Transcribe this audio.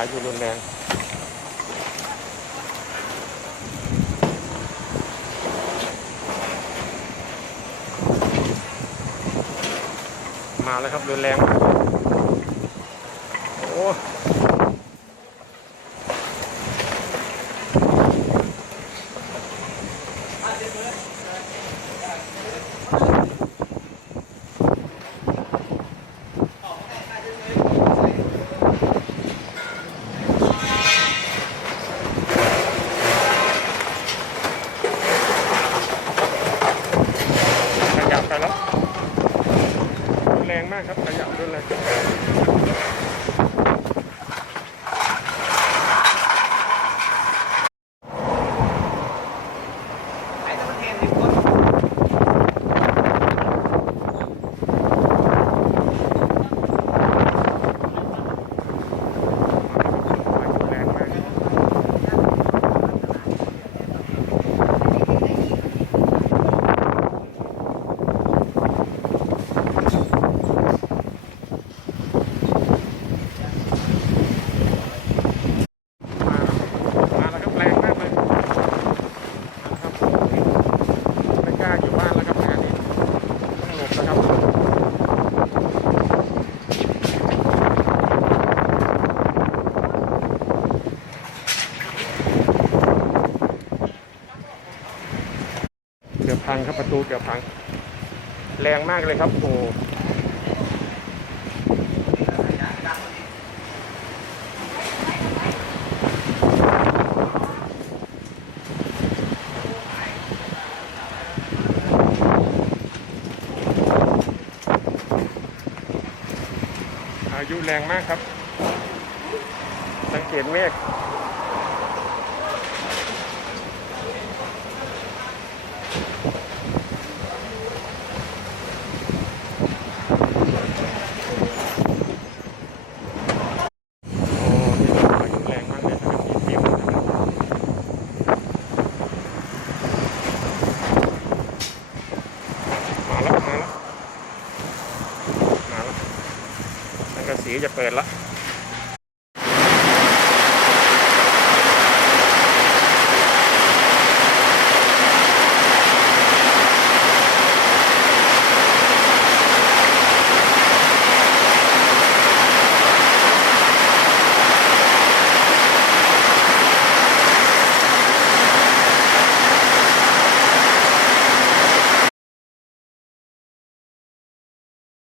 ายุรุนแรงมาแล้วครับรุนแรงโอ้ขยับไปแล้วรุนแรงมากครับขยับรุนแรงเกือบพังครับประตูเกือบพังแรงมากเลยครับโอ้พายุแรงมากครับสังเกตเมฆมาแล้วสังกะสีจะเปิดละ